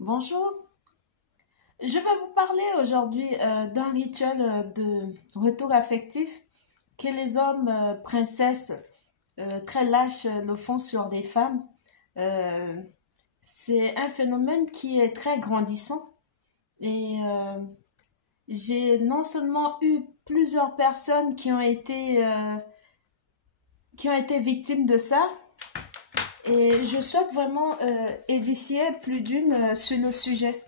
Bonjour, je vais vous parler aujourd'hui d'un rituel de retour affectif que les hommes princesses très lâches le font sur des femmes. Euh, c'est un phénomène qui est très grandissant et j'ai non seulement eu plusieurs personnes qui ont été victimes de ça, et je souhaite vraiment édifier plus d'une sur le sujet.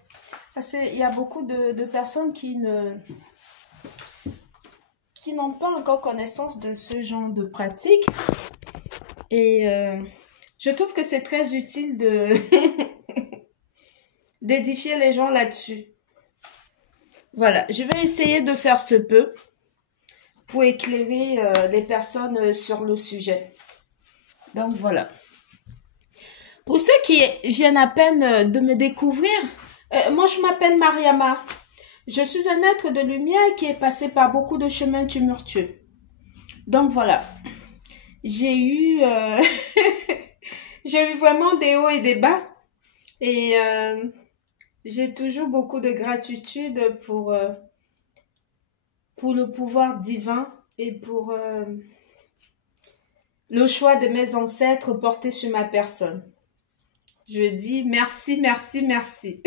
Parce qu'il y a beaucoup de personnes qui n'ont pas encore connaissance de ce genre de pratique. Et je trouve que c'est très utile d'édifier les gens là-dessus. Voilà, je vais essayer de faire ce peu pour éclairer les personnes sur le sujet. Donc voilà. Pour ceux qui viennent à peine de me découvrir, moi je m'appelle Mariama. Je suis un être de lumière qui est passé par beaucoup de chemins tumultueux. Donc voilà, j'ai eu, j'ai eu vraiment des hauts et des bas. Et j'ai toujours beaucoup de gratitude pour le pouvoir divin et pour le choix de mes ancêtres porté sur ma personne. Je dis merci, merci, merci.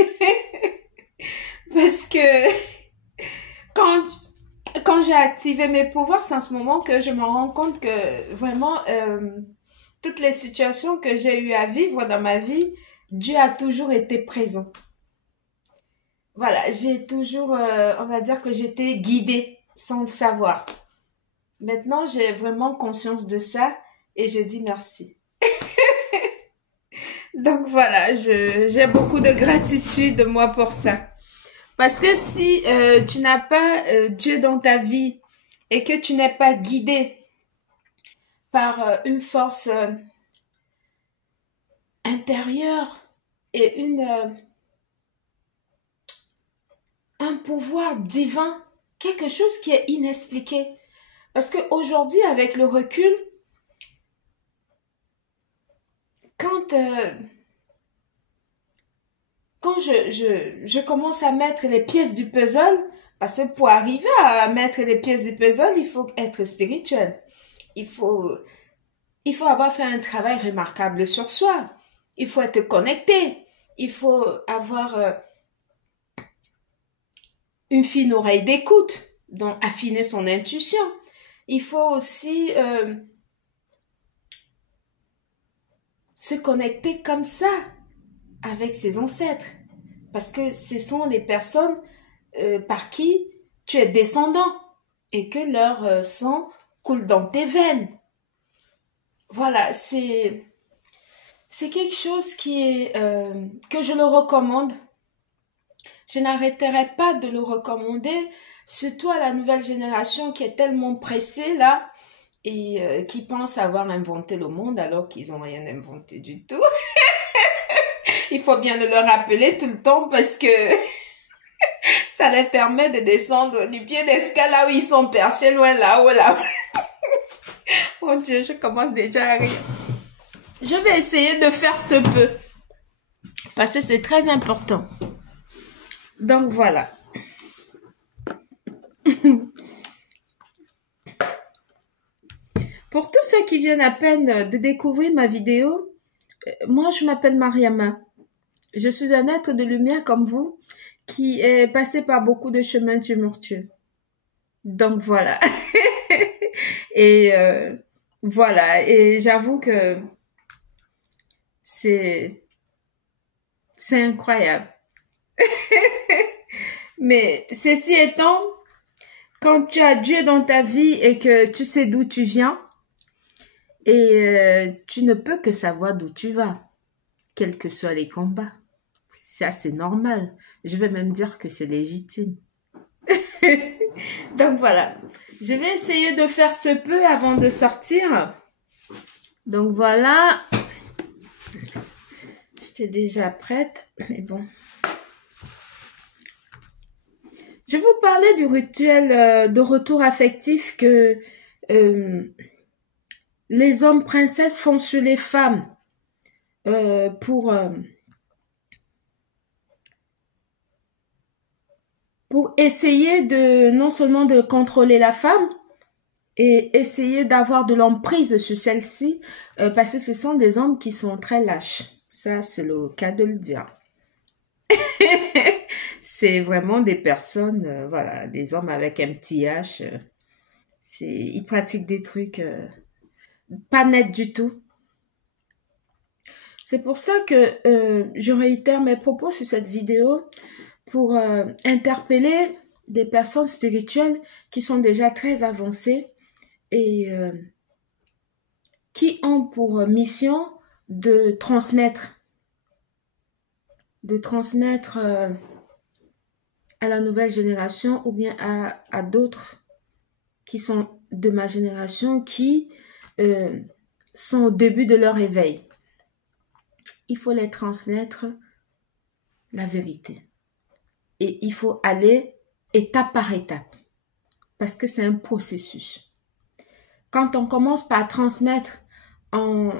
Parce que quand, quand j'ai activé mes pouvoirs, c'est en ce moment que je me rends compte que vraiment, toutes les situations que j'ai eu à vivre dans ma vie, Dieu a toujours été présent. Voilà, j'ai toujours, on va dire que j'étais guidée sans le savoir. Maintenant, j'ai vraiment conscience de ça et je dis merci. Donc voilà, j'ai beaucoup de gratitude moi pour ça. Parce que si tu n'as pas Dieu dans ta vie et que tu n'es pas guidé par une force intérieure et un pouvoir divin, quelque chose qui est inexpliqué. Parce qu'aujourd'hui, avec le recul, quand, euh, quand je commence à mettre les pièces du puzzle, parce que pour arriver à mettre les pièces du puzzle, il faut être spirituel. Il faut, il faut avoir fait un travail remarquable sur soi. Il faut être connecté. Il faut avoir une fine oreille d'écoute, donc affiner son intuition. Il faut aussi se connecter comme ça avec ses ancêtres. Parce que ce sont les personnes par qui tu es descendant et que leur sang coule dans tes veines. Voilà, c'est quelque chose qui est que je le recommande. Je n'arrêterai pas de le recommander, surtout à la nouvelle génération qui est tellement pressée là et qui pense avoir inventé le monde alors qu'ils n'ont rien inventé du tout. Il faut bien le leur rappeler tout le temps parce que ça les permet de descendre du pied d'escalier là où ils sont perchés, loin là-haut, là. Oh Dieu, je commence déjà à rire. Je vais essayer de faire ce peu. Parce que c'est très important. Donc voilà. Pour tous ceux qui viennent à peine de découvrir ma vidéo, moi je m'appelle Mariama. Je suis un être de lumière comme vous qui est passé par beaucoup de chemins tumultueux. Donc voilà. Et voilà. Et j'avoue que c'est c'est incroyable. Mais ceci étant, quand tu as Dieu dans ta vie et que tu sais d'où tu viens, et tu ne peux que savoir d'où tu vas, quels que soient les combats. Ça, c'est normal. Je vais même dire que c'est légitime. Donc voilà. Je vais essayer de faire ce peu avant de sortir. Donc voilà. J'étais déjà prête, mais bon. Je vais vous parler du rituel de retour affectif que les hommes princesses font sur les femmes pour pour essayer de non seulement de contrôler la femme et essayer d'avoir de l'emprise sur celle-ci, parce que ce sont des hommes qui sont très lâches. Ça, c'est le cas de le dire. C'est vraiment des personnes, voilà, des hommes avec un petit H. Ils pratiquent des trucs pas nets du tout. C'est pour ça que je réitère mes propos sur cette vidéo pour interpeller des personnes spirituelles qui sont déjà très avancées et qui ont pour mission de transmettre à la nouvelle génération ou bien à d'autres qui sont de ma génération qui sont au début de leur éveil. Il faut les transmettre la vérité. Et il faut aller étape par étape. Parce que c'est un processus. Quand on commence par transmettre en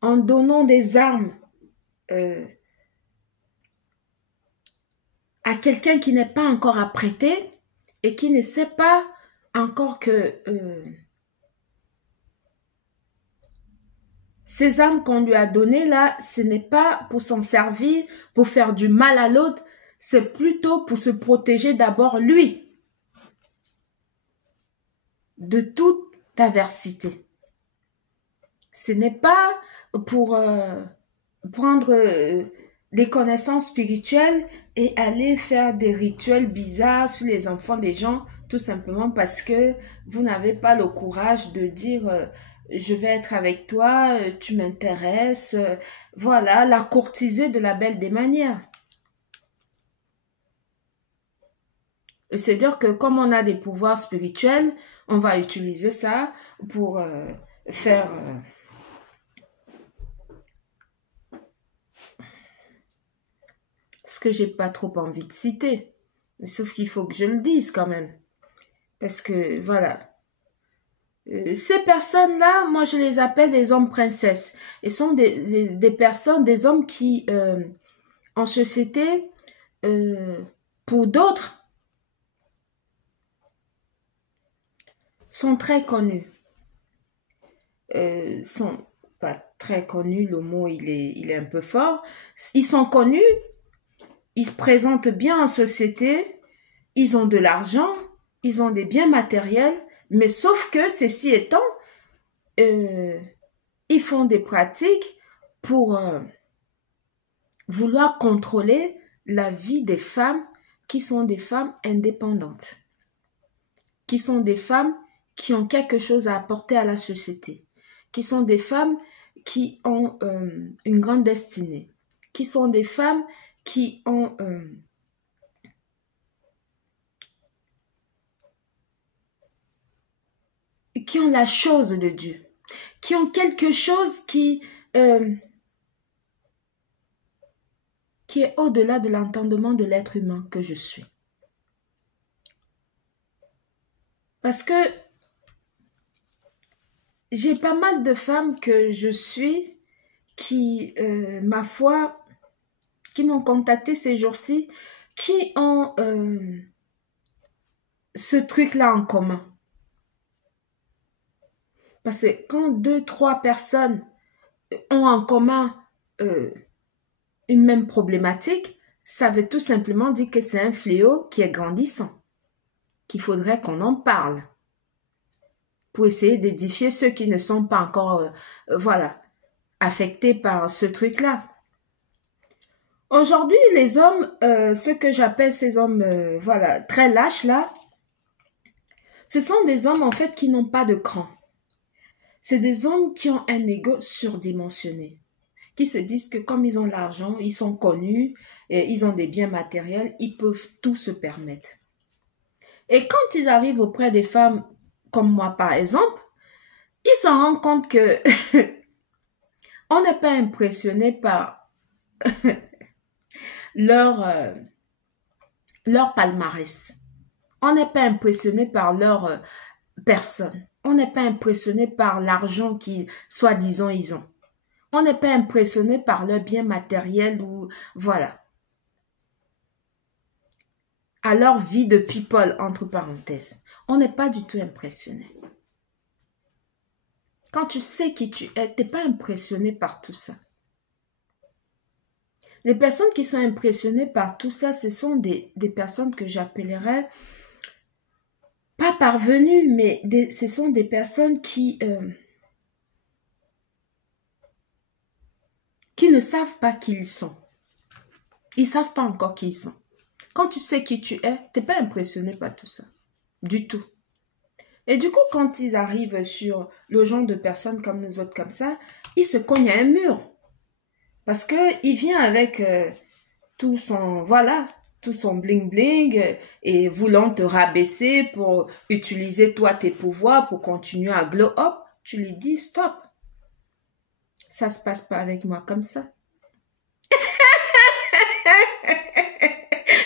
donnant des armes à quelqu'un qui n'est pas encore apprêté et qui ne sait pas encore que ces armes qu'on lui a données là, ce n'est pas pour s'en servir, pour faire du mal à l'autre, c'est plutôt pour se protéger d'abord lui de toute adversité. Ce n'est pas pour prendre des connaissances spirituelles et aller faire des rituels bizarres sur les enfants des gens, tout simplement parce que vous n'avez pas le courage de dire je vais être avec toi, tu m'intéresses, voilà, la courtiser de la belle des manières. C'est-à-dire que comme on a des pouvoirs spirituels, on va utiliser ça pour faire ce que j'ai pas trop envie de citer. Mais sauf qu'il faut que je le dise quand même. Parce que, voilà. Ces personnes-là, moi je les appelle des hommes princesses. Ils sont des personnes, des hommes qui, en société, pour d'autres, sont très connus. Sont pas très connus, le mot il est un peu fort. Ils sont connus, ils se présentent bien en société, ils ont de l'argent, ils ont des biens matériels, mais sauf que, ceci étant, ils font des pratiques pour vouloir contrôler la vie des femmes qui sont des femmes indépendantes, qui sont des femmes qui ont quelque chose à apporter à la société, qui sont des femmes qui ont une grande destinée, qui sont des femmes qui ont la chose de Dieu, qui ont quelque chose qui est au-delà de l'entendement de l'être humain que je suis. Parce que j'ai pas mal de femmes que je suis qui, ma foi, qui m'ont contacté ces jours-ci, qui ont ce truc-là en commun. Parce que quand 2-3 personnes ont en commun une même problématique, ça veut tout simplement dire que c'est un fléau qui est grandissant, qu'il faudrait qu'on en parle pour essayer d'édifier ceux qui ne sont pas encore voilà, affectés par ce truc-là. Aujourd'hui, les hommes, ce que j'appelle ces hommes voilà, très lâches là, ce sont des hommes en fait qui n'ont pas de cran. C'est des hommes qui ont un ego surdimensionné, qui se disent que comme ils ont l'argent, ils sont connus, et ils ont des biens matériels, ils peuvent tout se permettre. Et quand ils arrivent auprès des femmes comme moi par exemple, ils s'en rendent compte que on n'est pas impressionné par leur palmarès. On n'est pas impressionné par leur personne. On n'est pas impressionné par l'argent qui, soi-disant, ils ont. On n'est pas impressionné par leur bien matériel ou voilà. à leur vie de people, entre parenthèses. On n'est pas du tout impressionné. Quand tu sais qui tu es, tu n'es pas impressionné par tout ça. Les personnes qui sont impressionnées par tout ça, ce sont des personnes que j'appellerais pas parvenues, mais ce sont des personnes qui ne savent pas qui ils sont. Ils ne savent pas encore qui ils sont. Quand tu sais qui tu es, tu n'es pas impressionné par tout ça. Du tout. Et du coup, quand ils arrivent sur le genre de personnes comme nous autres, comme ça, ils se cognent à un mur. Parce qu'il vient avec tout son, voilà, tout son bling-bling et voulant te rabaisser pour utiliser toi tes pouvoirs pour continuer à glow up. Tu lui dis stop. Ça se passe pas avec moi comme ça.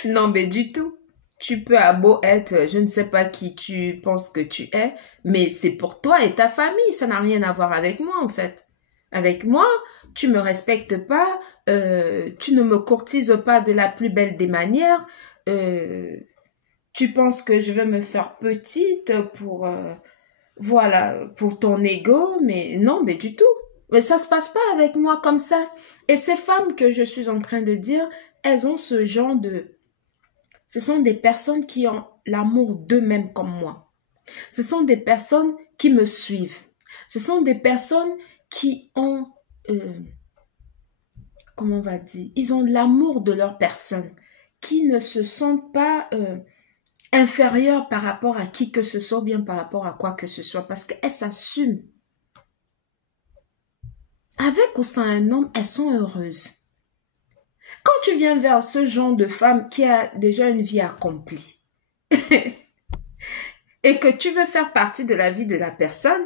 Non, mais du tout. Tu peux à beau être, je ne sais pas qui tu penses que tu es, mais c'est pour toi et ta famille. Ça n'a rien à voir avec moi, en fait. Avec moi, tu me respectes pas, tu ne me courtises pas de la plus belle des manières, tu penses que je vais me faire petite pour, voilà, pour ton ego, mais non, mais du tout. Mais ça se passe pas avec moi comme ça. Et ces femmes que je suis en train de dire, elles ont ce genre de... Ce sont des personnes qui ont l'amour d'eux-mêmes comme moi. Ce sont des personnes qui me suivent. Ce sont des personnes qui ont, comment on va dire, ils ont l'amour de leur personne, qui ne se sentent pas inférieures par rapport à qui que ce soit, bien par rapport à quoi que ce soit, parce qu'elles s'assument. Avec ou sans un homme, elles sont heureuses. Quand tu viens vers ce genre de femme qui a déjà une vie accomplie et que tu veux faire partie de la vie de la personne,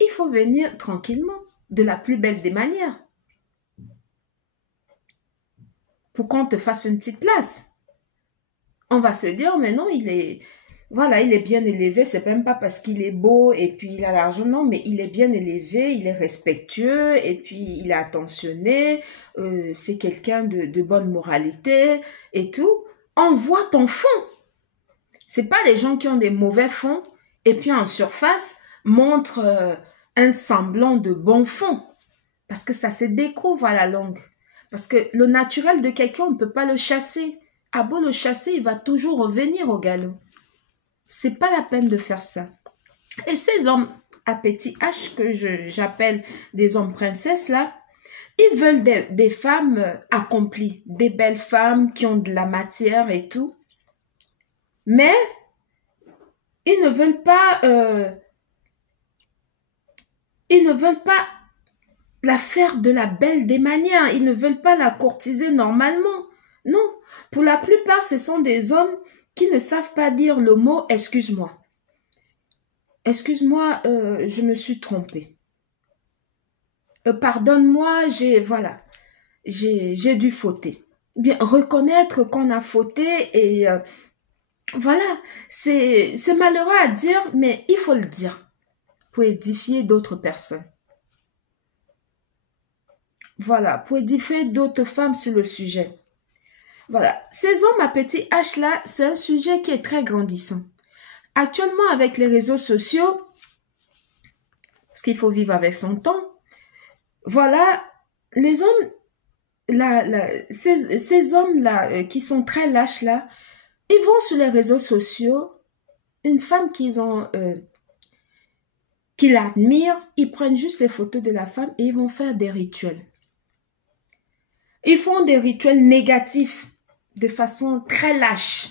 il faut venir tranquillement, de la plus belle des manières, pour qu'on te fasse une petite place. On va se dire, mais non, il est, voilà, il est bien élevé, c'est même pas parce qu'il est beau et puis il a l'argent, non, mais il est bien élevé, il est respectueux et puis il est attentionné, c'est quelqu'un de bonne moralité et tout. On voit ton fond. C'est pas les gens qui ont des mauvais fonds et puis en surface montrent un semblant de bon fond. Parce que ça se découvre à la longue. Parce que le naturel de quelqu'un, on ne peut pas le chasser. À beau le chasser, il va toujours revenir au galop. C'est pas la peine de faire ça. Et ces hommes à petit H que j'appelle des hommes princesses là, ils veulent des femmes accomplies, des belles femmes qui ont de la matière et tout. Mais ils ne veulent pas la faire de la belle des manières. Ils ne veulent pas la courtiser normalement. Non. Pour la plupart, ce sont des hommes qui ne savent pas dire le mot « excuse-moi ». Excuse-moi, je me suis trompée. Pardonne-moi, j'ai dû fauter. Bien, reconnaître qu'on a fauté et voilà, c'est malheureux à dire, mais il faut le dire pour édifier d'autres personnes. Voilà, pour édifier d'autres femmes sur le sujet. Voilà, ces hommes à petit H là, c'est un sujet qui est très grandissant. Actuellement, avec les réseaux sociaux, parce qu'il faut vivre avec son temps, voilà, les hommes, ces hommes-là qui sont très lâches là, ils vont sur les réseaux sociaux, une femme qu'ils admirent, ils prennent juste ces photos de la femme et ils vont faire des rituels. Ils font des rituels négatifs de façon très lâche.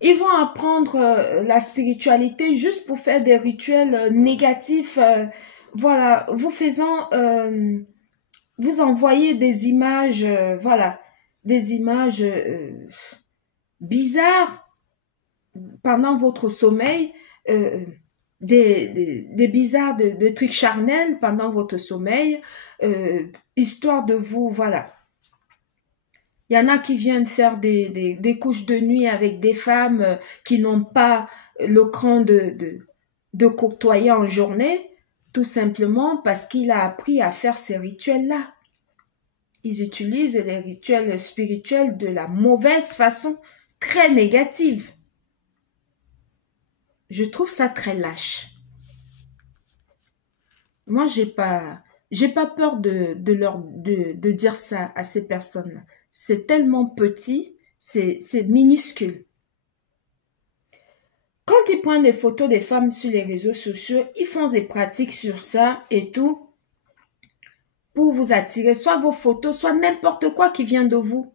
Ils vont apprendre la spiritualité juste pour faire des rituels négatifs. Voilà, vous envoyez des images, voilà, des images bizarres pendant votre sommeil, des bizarres de trucs charnels pendant votre sommeil, histoire de vous, voilà. Il y en a qui viennent faire des couches de nuit avec des femmes qui n'ont pas le cran de courtoyer en journée, tout simplement parce qu'il a appris à faire ces rituels-là. ils utilisent les rituels spirituels de la mauvaise façon, très négative. Je trouve ça très lâche. Moi, j'ai pas peur de dire ça à ces personnes-là. C'est tellement petit, c'est minuscule. Quand ils prennent des photos des femmes sur les réseaux sociaux, ils font des pratiques sur ça et tout pour vous attirer, soit vos photos, soit n'importe quoi qui vient de vous.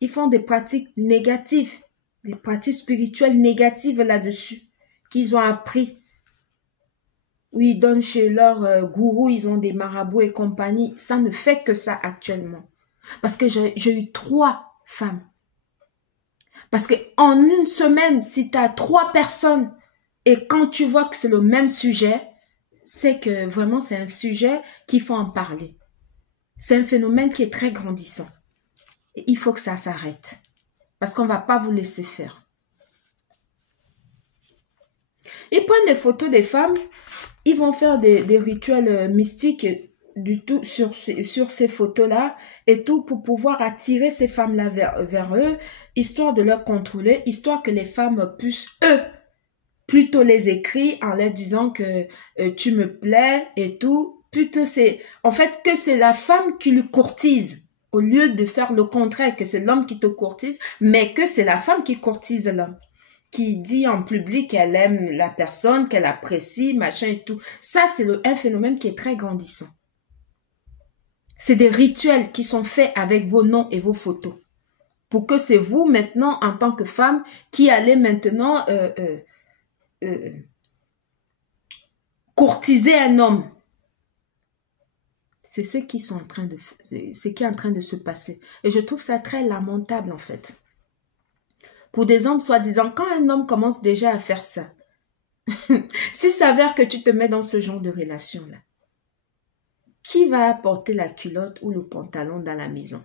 Ils font des pratiques négatives, des pratiques spirituelles négatives là-dessus, qu'ils ont appris. Oui, ils donnent chez leur gourou, ils ont des marabouts et compagnie. Ça ne fait que ça actuellement. Parce que j'ai eu 3 femmes. Parce que en une semaine, si tu as 3 personnes et quand tu vois que c'est le même sujet, c'est que vraiment c'est un sujet qu'il faut en parler. C'est un phénomène qui est très grandissant. Et il faut que ça s'arrête. Parce qu'on ne va pas vous laisser faire. Ils prennent des photos des femmes, ils vont faire des rituels mystiques du tout sur ces photos-là et tout pour pouvoir attirer ces femmes-là vers eux, histoire de leur contrôler, histoire que les femmes puissent, eux, plutôt les écrire en leur disant que tu me plais et tout. Plutôt c'est, en fait, que c'est la femme qui lui courtise au lieu de faire le contraire, que c'est l'homme qui te courtise, mais que c'est la femme qui courtise l'homme, qui dit en public qu'elle aime la personne, qu'elle apprécie, machin et tout. Ça, c'est un phénomène qui est très grandissant. C'est des rituels qui sont faits avec vos noms et vos photos. Pour que c'est vous, maintenant, en tant que femme, qui allez maintenant courtiser un homme. C'est ce qui sont en train de, ce qui est en train de se passer. Et je trouve ça très lamentable, en fait. Pour des hommes, soi-disant, quand un homme commence déjà à faire ça, s'il s'avère que tu te mets dans ce genre de relation-là, qui va porter la culotte ou le pantalon dans la maison?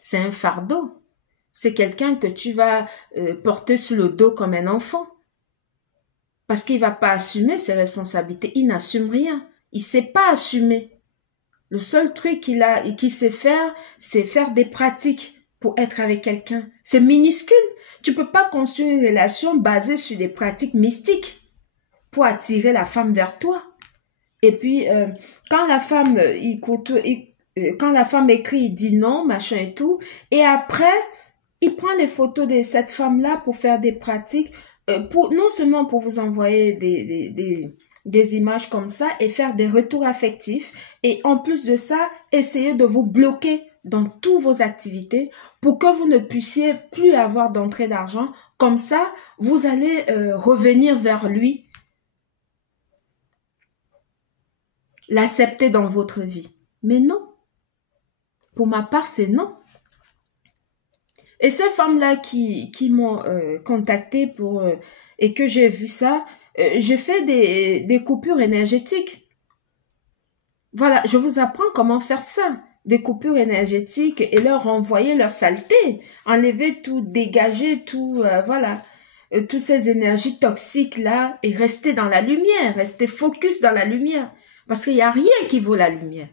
C'est un fardeau. C'est quelqu'un que tu vas porter sur le dos comme un enfant. Parce qu'il ne va pas assumer ses responsabilités. Il n'assume rien. Il ne sait pas assumer. Le seul truc qu'il sait faire, c'est faire des pratiques pour être avec quelqu'un. C'est minuscule. Tu ne peux pas construire une relation basée sur des pratiques mystiques pour attirer la femme vers toi. Et puis, quand la femme écrit, il dit non, machin et tout. Et après, il prend les photos de cette femme-là pour faire des pratiques, non seulement pour vous envoyer des images comme ça et faire des retours affectifs. Et en plus de ça, essayer de vous bloquer dans toutes vos activités pour que vous ne puissiez plus avoir d'entrée d'argent. Comme ça, vous allez revenir vers lui, l'accepter dans votre vie. Mais non. Pour ma part, c'est non. Et ces femmes-là qui m'ont contacté pour et que j'ai vu ça, je fais des coupures énergétiques. Voilà, je vous apprends comment faire ça. Des coupures énergétiques et leur renvoyer leur saleté, enlever tout, dégager tout, voilà, toutes ces énergies toxiques-là et rester dans la lumière, rester focus dans la lumière. Parce qu'il n'y a rien qui vaut la lumière.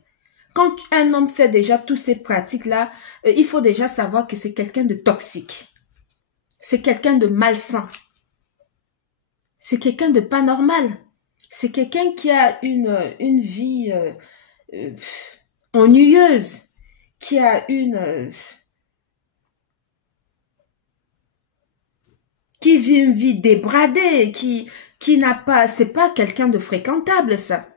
Quand un homme fait déjà toutes ces pratiques-là, il faut déjà savoir que c'est quelqu'un de toxique. C'est quelqu'un de malsain. C'est quelqu'un de pas normal. C'est quelqu'un qui a une vie ennuyeuse, qui a qui vit une vie débradée, qui n'a pas, c'est pas quelqu'un de fréquentable, ça.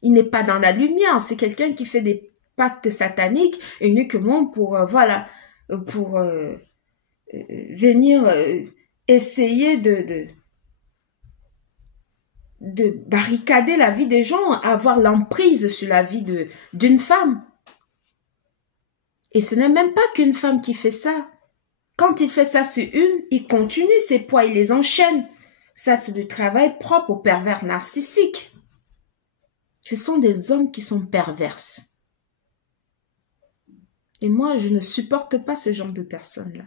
Il n'est pas dans la lumière, c'est quelqu'un qui fait des pactes sataniques uniquement pour, voilà, pour venir essayer de barricader la vie des gens, avoir l'emprise sur la vie d'une femme. Et ce n'est même pas qu'une femme qui fait ça. Quand il fait ça sur une, il continue ses poids, il les enchaîne. Ça, c'est du travail propre aux pervers narcissiques. Ce sont des hommes qui sont perverses. Et moi, je ne supporte pas ce genre de personnes-là.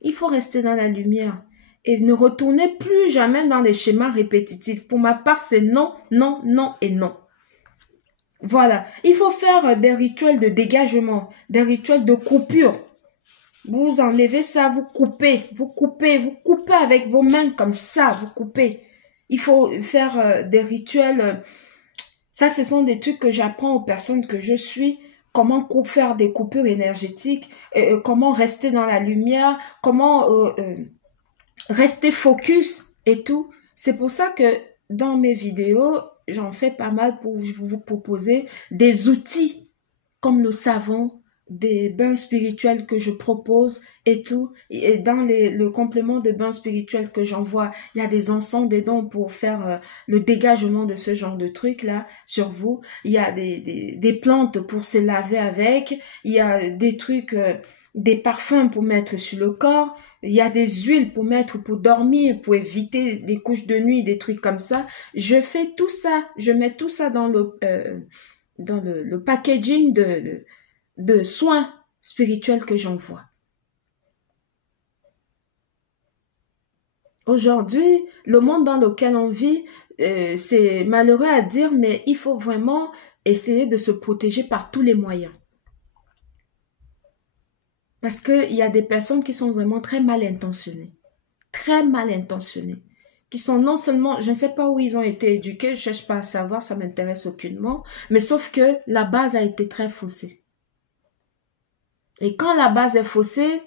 Il faut rester dans la lumière et ne retourner plus jamais dans les schémas répétitifs. Pour ma part, c'est non, non, non et non. Voilà. Il faut faire des rituels de dégagement, des rituels de coupure. Vous enlevez ça, vous coupez, vous coupez, vous coupez avec vos mains comme ça, vous coupez. Il faut faire des rituels. Ça, ce sont des trucs que j'apprends aux personnes que je suis. Comment faire des coupures énergétiques, comment rester dans la lumière, comment rester focus et tout. C'est pour ça que dans mes vidéos, j'en fais pas mal pour vous proposer des outils comme le savon, des bains spirituels que je propose et tout. Et dans le complément de bains spirituels que j'envoie, il y a des encens dedans pour faire le dégagement de ce genre de trucs là sur vous. Il y a des plantes pour se laver avec. Il y a des trucs, des parfums pour mettre sur le corps. Il y a des huiles pour mettre pour dormir, pour éviter des couches de nuit, des trucs comme ça. Je fais tout ça. Je mets tout ça dans le packaging de soins spirituels que j'envoie. Aujourd'hui, le monde dans lequel on vit, c'est malheureux à dire, mais il faut vraiment essayer de se protéger par tous les moyens. Parce qu'il y a des personnes qui sont vraiment très mal intentionnées. Très mal intentionnées. Qui sont non seulement, je ne sais pas où ils ont été éduqués, je cherche pas à savoir, ça m'intéresse aucunement, mais sauf que la base a été très faussée. Et quand la base est faussée,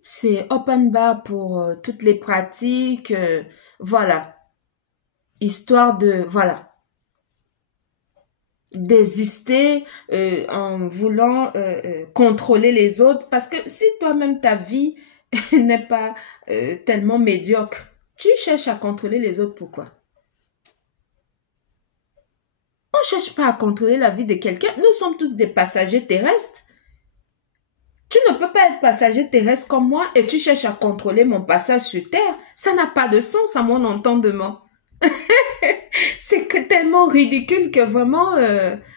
c'est open bar pour toutes les pratiques, voilà. Histoire de, voilà, d'exister en voulant contrôler les autres. Parce que si toi-même ta vie n'est pas tellement médiocre, tu cherches à contrôler les autres, pourquoi? On ne cherche pas à contrôler la vie de quelqu'un. Nous sommes tous des passagers terrestres. Tu ne peux pas être passager terrestre comme moi et tu cherches à contrôler mon passage sur Terre. Ça n'a pas de sens à mon entendement. C'est que tellement ridicule que vraiment,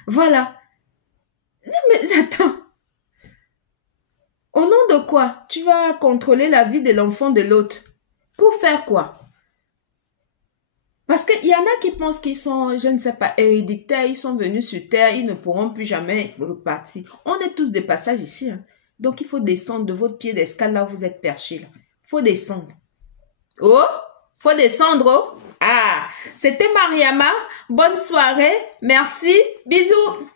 voilà. Mais attends. Au nom de quoi tu vas contrôler la vie de l'enfant de l'autre? Pour faire quoi? Parce qu'il y en a qui pensent qu'ils sont, je ne sais pas, héréditaires, ils sont venus sur Terre, ils ne pourront plus jamais repartir. On est tous des passages ici, hein. Donc, il faut descendre de votre pied d'escale là où vous êtes perché. Là. Faut descendre. Oh, faut descendre. Oh. Ah, c'était Mariama. Bonne soirée. Merci. Bisous.